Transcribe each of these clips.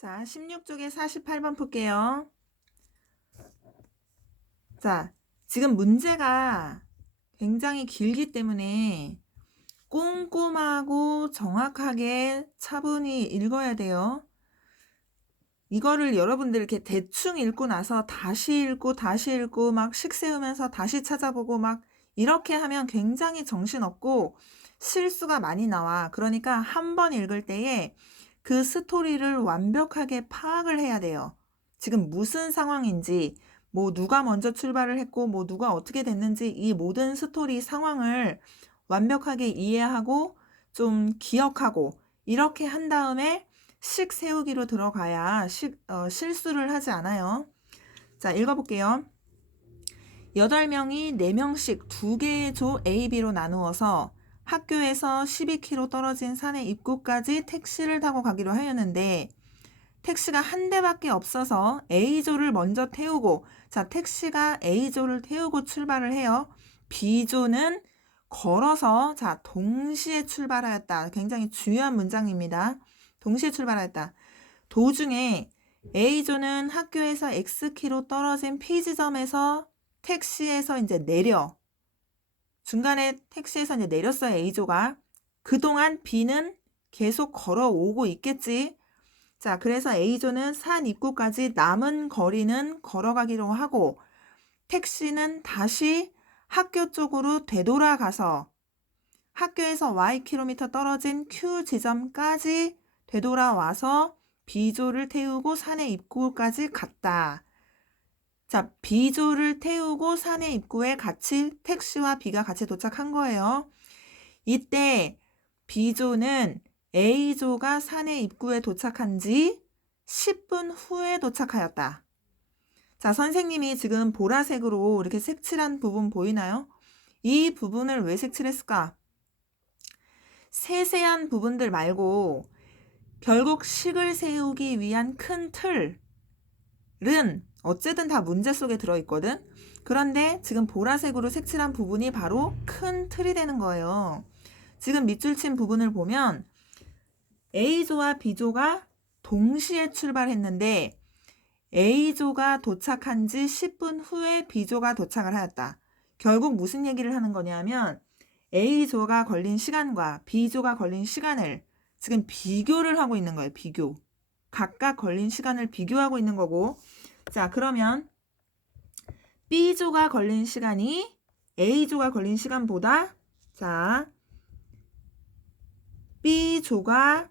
자, 16쪽에 48번 풀게요. 자, 지금 문제가 굉장히 길기 때문에 꼼꼼하고 정확하게 차분히 읽어야 돼요. 이거를 여러분들 이렇게 대충 읽고 나서 다시 읽고 막 식 세우면서 다시 찾아보고 막 이렇게 하면 굉장히 정신없고 실수가 많이 나와. 그러니까 한 번 읽을 때에 그 스토리를 완벽하게 파악을 해야 돼요. 지금 무슨 상황인지, 뭐 누가 먼저 출발을 했고, 뭐 누가 어떻게 됐는지 이 모든 스토리 상황을 완벽하게 이해하고 좀 기억하고 이렇게 한 다음에 식 세우기로 들어가야 실수를 하지 않아요. 자, 읽어볼게요. 8명이 4명씩 2개의 조 A, B로 나누어서 학교에서 12km 떨어진 산의 입구까지 택시를 타고 가기로 하였는데 택시가 한 대밖에 없어서 A조를 먼저 태우고, 자, 택시가 A조를 태우고 출발을 해요. B조는 걸어서, 자, 동시에 출발하였다. 굉장히 중요한 문장입니다. 동시에 출발하였다. 도중에 A조는 학교에서 X키로 떨어진 P지점에서 택시에서 이제 내려. 중간에 택시에서 이제 내렸어요, A조가. 그동안 B는 계속 걸어오고 있겠지. 자, 그래서 A조는 산 입구까지 남은 거리는 걸어가기로 하고 택시는 다시 학교 쪽으로 되돌아가서 학교에서 Ykm 떨어진 Q 지점까지 되돌아와서 B조를 태우고 산의 입구까지 갔다. 자, B조를 태우고 산의 입구에 같이 택시와 B가 같이 도착한 거예요. 이때 B조는 A조가 산의 입구에 도착한 지 10분 후에 도착하였다. 자, 선생님이 지금 보라색으로 이렇게 색칠한 부분 보이나요? 이 부분을 왜 색칠했을까? 세세한 부분들 말고 결국 식을 세우기 위한 큰 틀은 어쨌든 다 문제 속에 들어있거든? 그런데 지금 보라색으로 색칠한 부분이 바로 큰 틀이 되는 거예요. 지금 밑줄 친 부분을 보면 A조와 B조가 동시에 출발했는데 A조가 도착한 지 10분 후에 B조가 도착을 하였다. 결국 무슨 얘기를 하는 거냐면 A조가 걸린 시간과 B조가 걸린 시간을 지금 비교를 하고 있는 거예요. 비교. 각각 걸린 시간을 비교하고 있는 거고, 자, 그러면 B조가 걸린 시간이 A조가 걸린 시간보다, 자, B조가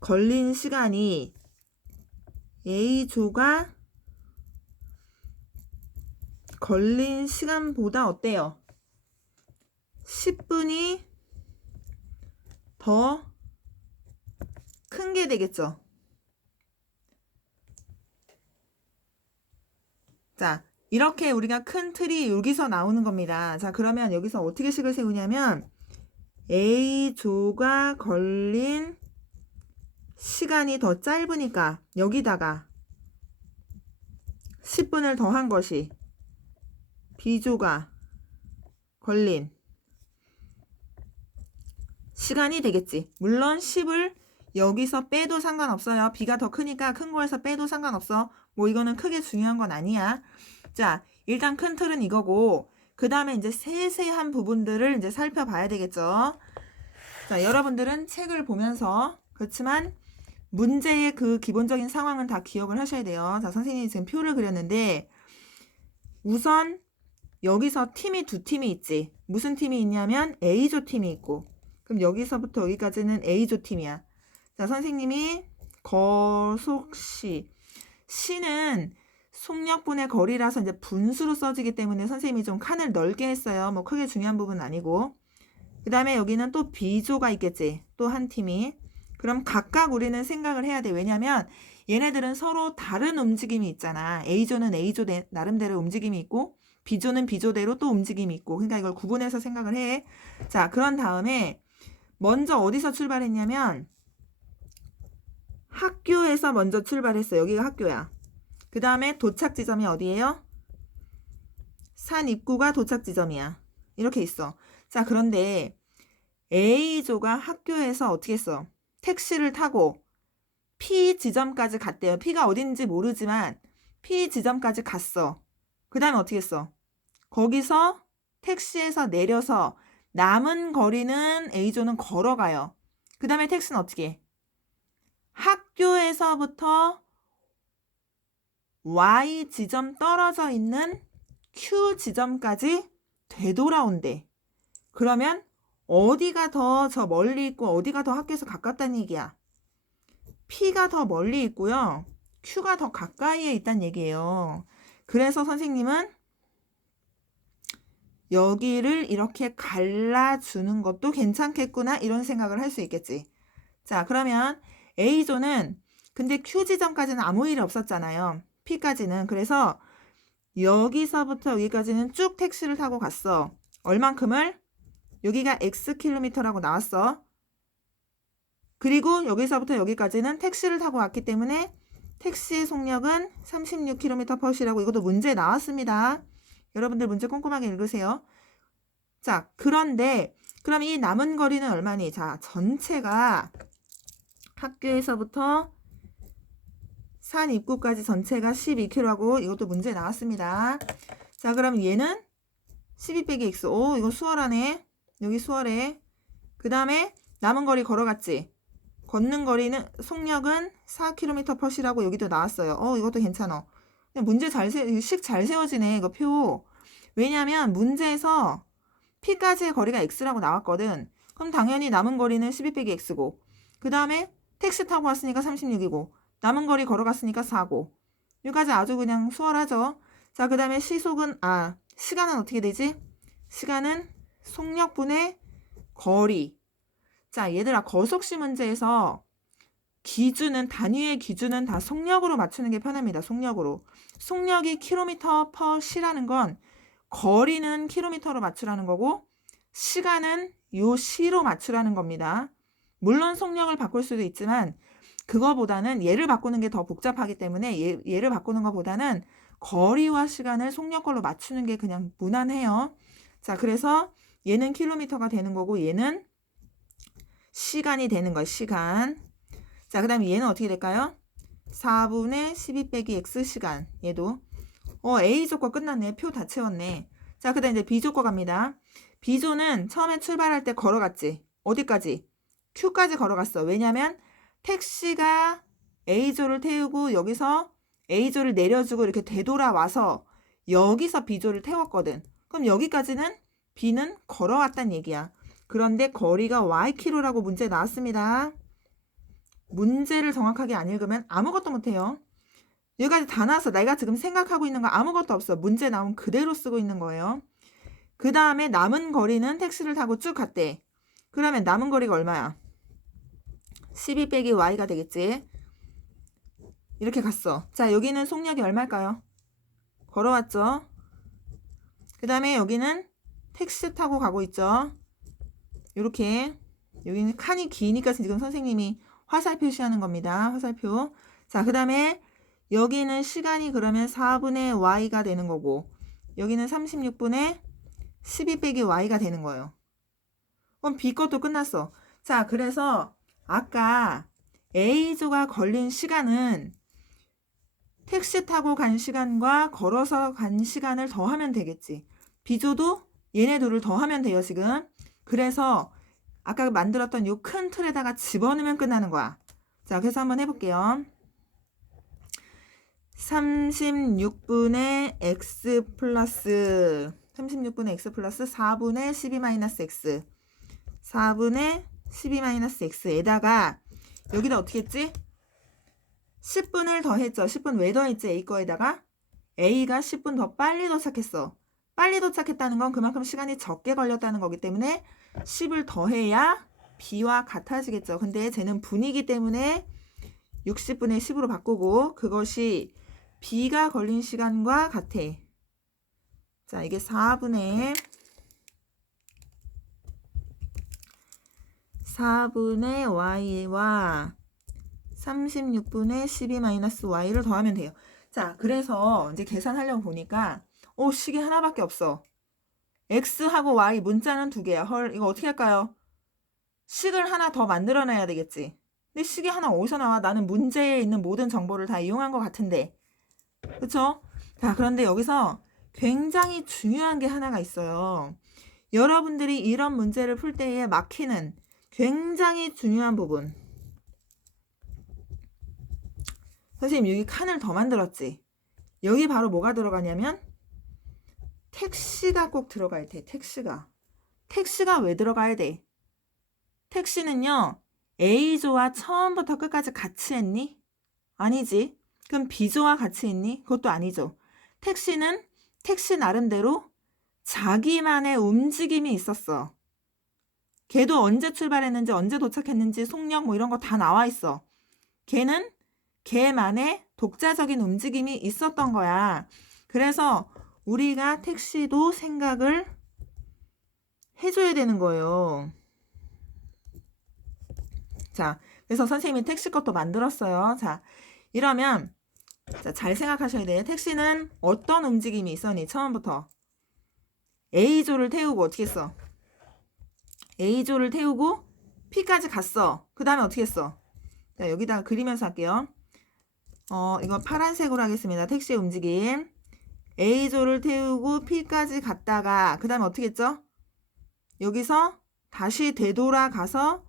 걸린 시간이 A조가 걸린 시간보다 어때요? 10분이 더 큰 게 되겠죠. 자, 이렇게 우리가 큰 틀이 여기서 나오는 겁니다. 자, 그러면 여기서 어떻게 식을 세우냐면 A조가 걸린 시간이 더 짧으니까 여기다가 10분을 더한 것이 B조가 걸린 시간이 되겠지. 물론 10을 여기서 빼도 상관없어요. B가 더 크니까 큰 거에서 빼도 상관없어. 뭐 이거는 크게 중요한 건 아니야. 자, 일단 큰 틀은 이거고 그 다음에 이제 세세한 부분들을 이제 살펴봐야 되겠죠. 자, 여러분들은 책을 보면서 그렇지만 문제의 그 기본적인 상황은 다 기억을 하셔야 돼요. 자, 선생님이 지금 표를 그렸는데 우선 여기서 팀이 두 팀이 있지. 무슨 팀이 있냐면 A조 팀이 있고, 그럼 여기서부터 여기까지는 A조 팀이야. 자, 선생님이 거속시, 시는 속력분의 거리라서 이제 분수로 써지기 때문에 선생님이 좀 칸을 넓게 했어요. 뭐 크게 중요한 부분은 아니고. 그 다음에 여기는 또 B조가 있겠지. 또 한 팀이. 그럼 각각 우리는 생각을 해야 돼. 왜냐면 얘네들은 서로 다른 움직임이 있잖아. A조는 A조 나름대로 움직임이 있고 B조는 B조대로 또 움직임이 있고, 그러니까 이걸 구분해서 생각을 해. 자, 그런 다음에 먼저 어디서 출발했냐면 학교에서 먼저 출발했어. 여기가 학교야. 그 다음에 도착 지점이 어디예요? 산 입구가 도착 지점이야. 이렇게 있어. 자, 그런데 A조가 학교에서 어떻게 했어? 택시를 타고 P 지점까지 갔대요. P가 어딘지 모르지만 P 지점까지 갔어. 그 다음에 어떻게 했어? 거기서 택시에서 내려서 남은 거리는 A조는 걸어가요. 그 다음에 택시는 어떻게 해? 학교에서부터 Y 지점 떨어져 있는 Q 지점까지 되돌아온대. 그러면 어디가 더 저 멀리 있고 어디가 더 학교에서 가깝다는 얘기야? P가 더 멀리 있고요. Q가 더 가까이에 있다는 얘기예요. 그래서 선생님은 여기를 이렇게 갈라주는 것도 괜찮겠구나 이런 생각을 할 수 있겠지. 자, 그러면 A조는 근데 Q 지점까지는 아무 일이 없었잖아요. P까지는. 그래서 여기서부터 여기까지는 쭉 택시를 타고 갔어. 얼만큼을? 여기가 X킬로미터라고 나왔어. 그리고 여기서부터 여기까지는 택시를 타고 왔기 때문에 택시의 속력은 36km/h라고 이것도 문제 나왔습니다. 여러분들 문제 꼼꼼하게 읽으세요. 자, 그런데 그럼 이 남은 거리는 얼마니? 자, 전체가 학교에서부터 산 입구까지 전체가 12km라고 이것도 문제 나왔습니다. 자, 그럼 얘는 12 빼기 x. 오, 이거 수월하네. 여기 수월해. 그 다음에 남은 거리 걸어갔지. 걷는 거리는 속력은 4km/h라고 여기도 나왔어요. 이것도 괜찮아. 문제 식 잘 세워지네. 이거 표. 왜냐면 문제에서 P까지의 거리가 X라고 나왔거든. 그럼 당연히 남은 거리는 12 빼기 X고 그 다음에 택시 타고 왔으니까 36이고 남은 거리 걸어갔으니까 4고 여기까지 아주 그냥 수월하죠. 자, 그 다음에 시간은 어떻게 되지? 시간은 속력분의 거리. 자, 얘들아 거속시 문제에서 단위의 기준은 다 속력으로 맞추는 게 편합니다. 속력으로. 속력이 km/sh라는 건 거리는 킬로미터로 맞추라는 거고 시간은 요 시로 맞추라는 겁니다. 물론 속력을 바꿀 수도 있지만 그거보다는 얘를 바꾸는 게 더 복잡하기 때문에 얘를 바꾸는 것보다는 거리와 시간을 속력 걸로 맞추는 게 그냥 무난해요. 자, 그래서 얘는 킬로미터가 되는 거고 얘는 시간이 되는 거예요. 시간. 자, 그 다음에 얘는 어떻게 될까요? 4분의 12 빼기 x 시간. 얘도 A조 거 끝났네. 표 다 채웠네. 자, 그 다음 이제 B조 거 갑니다. B조는 처음에 출발할 때 걸어갔지. 어디까지? Q까지 걸어갔어. 왜냐면 택시가 A조를 태우고 여기서 A조를 내려주고 이렇게 되돌아와서 여기서 B조를 태웠거든. 그럼 여기까지는 B는 걸어왔단 얘기야. 그런데 거리가 Y키로라고 문제 나왔습니다. 문제를 정확하게 안 읽으면 아무것도 못해요. 여기까지 다 나왔어. 내가 지금 생각하고 있는 거 아무것도 없어. 문제 나온 그대로 쓰고 있는 거예요. 그 다음에 남은 거리는 택시를 타고 쭉 갔대. 그러면 남은 거리가 얼마야? 12 빼기 y가 되겠지. 이렇게 갔어. 자, 여기는 속력이 얼마일까요? 걸어왔죠. 그 다음에 여기는 택시 타고 가고 있죠. 이렇게 여기는 칸이 기니까 지금 선생님이 화살 표시하는 겁니다. 화살표. 자, 그 다음에 여기는 시간이 그러면 4분의 y가 되는 거고 여기는 36분의 12 빼기 y가 되는 거예요. 그럼 B 것도 끝났어. 자, 그래서 아까 A조가 걸린 시간은 택시 타고 간 시간과 걸어서 간 시간을 더하면 되겠지. B조도 얘네 둘을 더하면 돼요, 지금. 그래서 아까 만들었던 이 큰 틀에다가 집어넣으면 끝나는 거야. 자, 그래서 한번 해볼게요. 36분의 x 플러스 4분의 12-x 4분의 12-x에다가 여기다 어떻게 했지? 10분을 더했죠. 10분 왜 더했지? A 거에다가 A가 10분 더 빨리 도착했어. 빨리 도착했다는 건 그만큼 시간이 적게 걸렸다는 거기 때문에 10을 더해야 B와 같아지겠죠. 근데 쟤는 분이기 때문에 60분의 10으로 바꾸고 그것이 B가 걸린 시간과 같아. 자, 이게 4분의 y와 36분의 12-y를 더하면 돼요. 자, 그래서 이제 계산하려고 보니까 식이 하나밖에 없어. x하고 y 문자는 두 개야. 헐, 이거 어떻게 할까요? 식을 하나 더 만들어내야 되겠지. 근데 식이 하나 어디서 나와? 나는 문제에 있는 모든 정보를 다 이용한 것 같은데. 그쵸? 자, 그런데 여기서 굉장히 중요한 게 하나가 있어요. 여러분들이 이런 문제를 풀 때에 막히는 굉장히 중요한 부분. 선생님 여기 칸을 더 만들었지. 여기 바로 뭐가 들어가냐면 택시가 꼭 들어가야 돼. 택시가 왜 들어가야 돼? 택시는요, A조와 처음부터 끝까지 같이 했니? 아니지. 그럼 B조와 같이 했니? 그것도 아니죠. 택시는 택시 나름대로 자기만의 움직임이 있었어. 걔도 언제 출발했는지, 언제 도착했는지, 속력 뭐 이런 거 다 나와 있어. 걔는 걔만의 독자적인 움직임이 있었던 거야. 그래서 우리가 택시도 생각을 해줘야 되는 거예요. 자, 그래서 선생님이 택시 것도 만들었어요. 자, 이러면 자, 잘 생각하셔야 돼요. 택시는 어떤 움직임이 있었니? 처음부터 A조를 태우고 어떻게 했어? A조를 태우고 P까지 갔어. 그 다음에 어떻게 했어? 자, 여기다가 그리면서 할게요. 이거 파란색으로 하겠습니다. 택시의 움직임. A조를 태우고 P까지 갔다가 그 다음에 어떻게 했죠? 여기서 다시 되돌아가서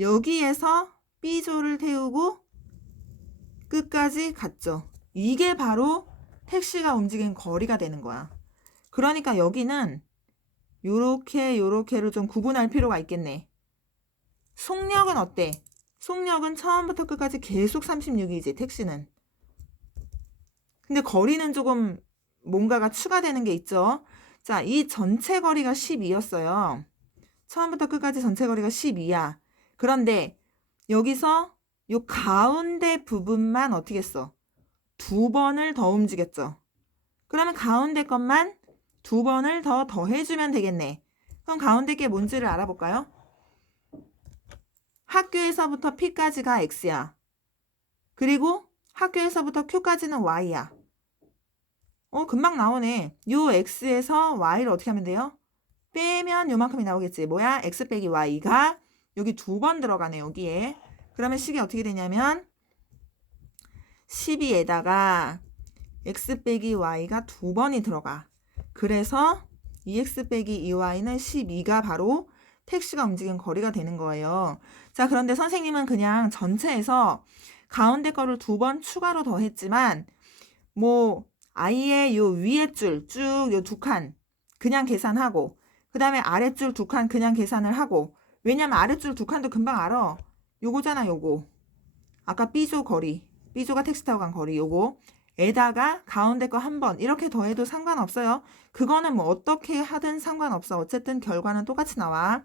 여기에서 B조를 태우고 끝까지 갔죠. 이게 바로 택시가 움직인 거리가 되는 거야. 그러니까 여기는 요렇게를 좀 구분할 필요가 있겠네. 속력은 어때? 속력은 처음부터 끝까지 계속 36이지, 택시는. 근데 거리는 조금 뭔가가 추가되는 게 있죠. 자, 이 전체 거리가 12였어요. 처음부터 끝까지 전체 거리가 12야. 그런데 여기서 요 가운데 부분만 어떻게 했어? 2번을 더 움직였죠. 그러면 가운데 것만 2번을 더 더해주면 되겠네. 그럼 가운데 게 뭔지를 알아볼까요? 학교에서부터 P까지가 X야. 그리고 학교에서부터 Q까지는 Y야. 금방 나오네. 요 X에서 Y를 어떻게 하면 돼요? 빼면 요만큼이 나오겠지. 뭐야? X 빼기 Y가 여기 2번 들어가네, 여기에. 그러면 식이 어떻게 되냐면 12에다가 X 빼기 Y가 2번이 들어가. 그래서 2X 빼기 2Y는 12가 바로 택시가 움직인 거리가 되는 거예요. 자, 그런데 선생님은 그냥 전체에서 가운데 거를 2번 추가로 더했지만 뭐 아예 요 위에 줄 쭉 요 2칸 그냥 계산하고 그 다음에 아랫줄 2칸 그냥 계산을 하고 왜냐면 아랫줄 2칸도 금방 알아. 요거잖아, 요거. 아까 B조 거리, B조가 택시 타고 간 거리 요거 에다가 가운데 거 한 번 이렇게 더해도 상관없어요. 그거는 뭐 어떻게 하든 상관없어. 어쨌든 결과는 똑같이 나와.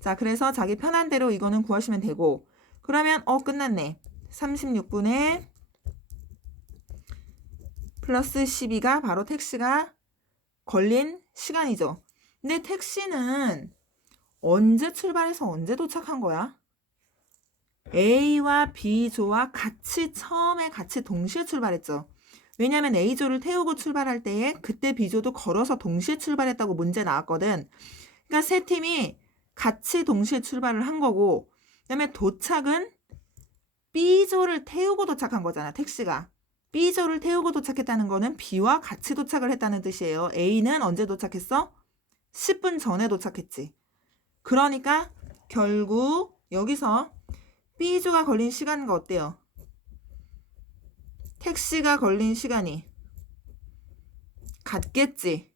자, 그래서 자기 편한 대로 이거는 구하시면 되고 그러면 끝났네. 36분의 플러스 12가 바로 택시가 걸린 시간이죠. 근데 택시는 언제 출발해서 언제 도착한 거야? A와 B조와 처음에 같이 동시에 출발했죠. 왜냐면 A조를 태우고 출발할 때에 그때 B조도 걸어서 동시에 출발했다고 문제 나왔거든. 그러니까 세 팀이 같이 동시에 출발을 한 거고 그다음에 도착은 B조를 태우고 도착한 거잖아, 택시가. B조를 태우고 도착했다는 거는 B와 같이 도착을 했다는 뜻이에요. A는 언제 도착했어? 10분 전에 도착했지. 그러니까 결국 여기서 B조가 걸린 시간과 어때요? 택시가 걸린 시간이 같겠지.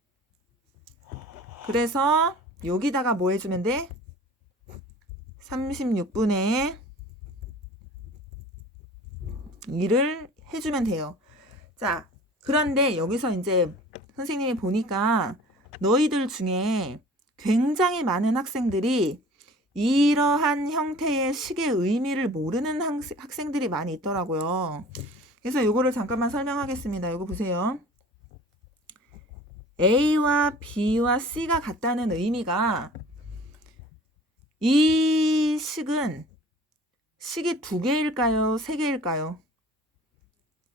그래서 여기다가 뭐 해주면 돼? 36분의 1을 해주면 돼요. 자, 그런데 여기서 이제 선생님이 보니까 너희들 중에 굉장히 많은 학생들이 이러한 형태의 식의 의미를 모르는 학생들이 많이 있더라고요. 그래서 요거를 잠깐만 설명하겠습니다. 요거 보세요. A와 B와 C가 같다는 의미가 이 식이 2개일까요? 3개일까요?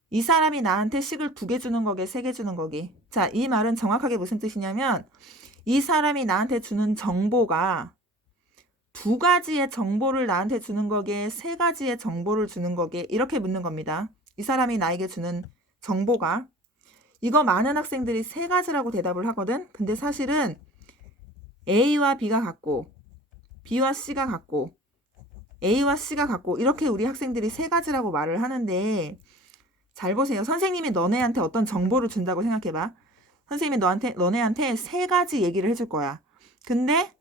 이 사람이 나한테 식을 2개 주는 거게 3개 주는 거기. 자, 이 말은 정확하게 무슨 뜻이냐면 이 사람이 나한테 주는 정보가 두 가지의 정보를 나한테 주는 거게, 세 가지의 정보를 주는 거게, 이렇게 묻는 겁니다. 이 사람이 나에게 주는 정보가. 이거 많은 학생들이 세 가지라고 대답을 하거든. 근데 사실은 A와 B가 같고 B와 C가 같고 A와 C가 같고 이렇게 우리 학생들이 세 가지라고 말을 하는데, 잘 보세요. 선생님이 너네한테 어떤 정보를 준다고 생각해봐. 선생님이 너네한테 세 가지 얘기를 해줄 거야. 근데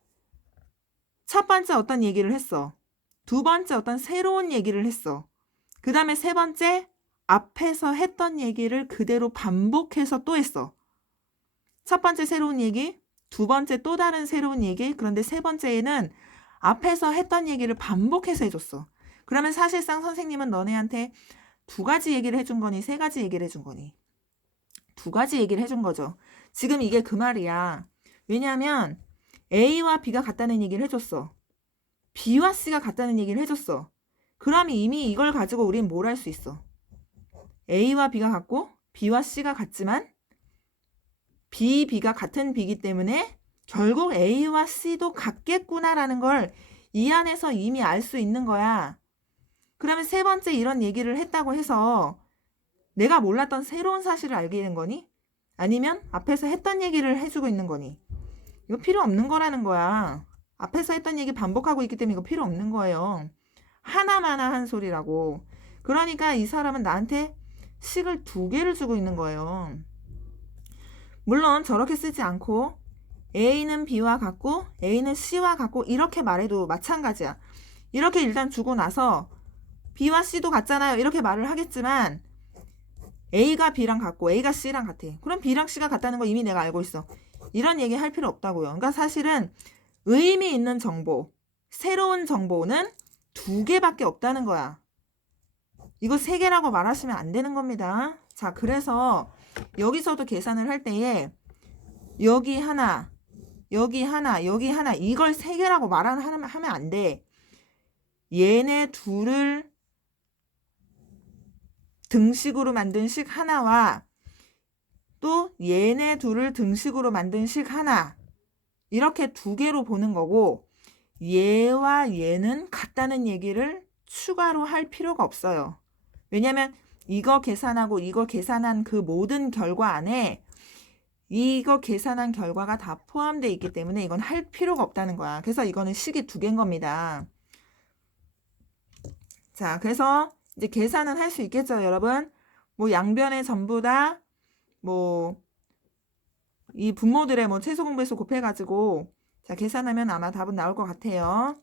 첫 번째 어떤 얘기를 했어. 두 번째 어떤 새로운 얘기를 했어. 그 다음에 세 번째 앞에서 했던 얘기를 그대로 반복해서 또 했어. 첫 번째 새로운 얘기, 두 번째 또 다른 새로운 얘기, 그런데 세 번째에는 앞에서 했던 얘기를 반복해서 해줬어. 그러면 사실상 선생님은 너네한테 두 가지 얘기를 해준 거니, 세 가지 얘기를 해준 거니? 두 가지 얘기를 해준 거죠. 지금 이게 그 말이야. 왜냐하면 A와 B가 같다는 얘기를 해줬어. B와 C가 같다는 얘기를 해줬어. 그럼 이미 이걸 가지고 우린 뭘 할 수 있어? A와 B가 같고 B와 C가 같지만 B가 같은 B이기 때문에 결국 A와 C도 같겠구나라는 걸 이 안에서 이미 알 수 있는 거야. 그러면 세 번째 이런 얘기를 했다고 해서 내가 몰랐던 새로운 사실을 알게 된 거니? 아니면 앞에서 했던 얘기를 해주고 있는 거니? 이거 필요 없는 거라는 거야. 앞에서 했던 얘기 반복하고 있기 때문에 이거 필요 없는 거예요. 하나마나 한 소리라고. 그러니까 이 사람은 나한테 식을 두 개를 주고 있는 거예요. 물론 저렇게 쓰지 않고 A는 B와 같고 A는 C와 같고 이렇게 말해도 마찬가지야. 이렇게 일단 주고 나서 B와 C도 같잖아요. 이렇게 말을 하겠지만 A가 B랑 같고 A가 C랑 같아. 그럼 B랑 C가 같다는 거 이미 내가 알고 있어. 이런 얘기 할 필요 없다고요. 그러니까 사실은 의미 있는 정보, 새로운 정보는 두 개밖에 없다는 거야. 이거 세 개라고 말하시면 안 되는 겁니다. 자, 그래서 여기서도 계산을 할 때에 여기 하나, 여기 하나, 여기 하나 이걸 세 개라고 하면 안 돼. 얘네 둘을 등식으로 만든 식 하나와 또 얘네 둘을 등식으로 만든 식 하나, 이렇게 두 개로 보는 거고, 얘와 얘는 같다는 얘기를 추가로 할 필요가 없어요. 왜냐면 이거 계산하고 이거 계산한 그 모든 결과 안에 이거 계산한 결과가 다 포함되어 있기 때문에 이건 할 필요가 없다는 거야. 그래서 이거는 식이 두 개인 겁니다. 자, 그래서 이제 계산은 할 수 있겠죠, 여러분? 뭐 양변에 전부 다 뭐 이 분모들의 뭐 최소 공배수 곱해가지고 자 계산하면 아마 답은 나올 것 같아요.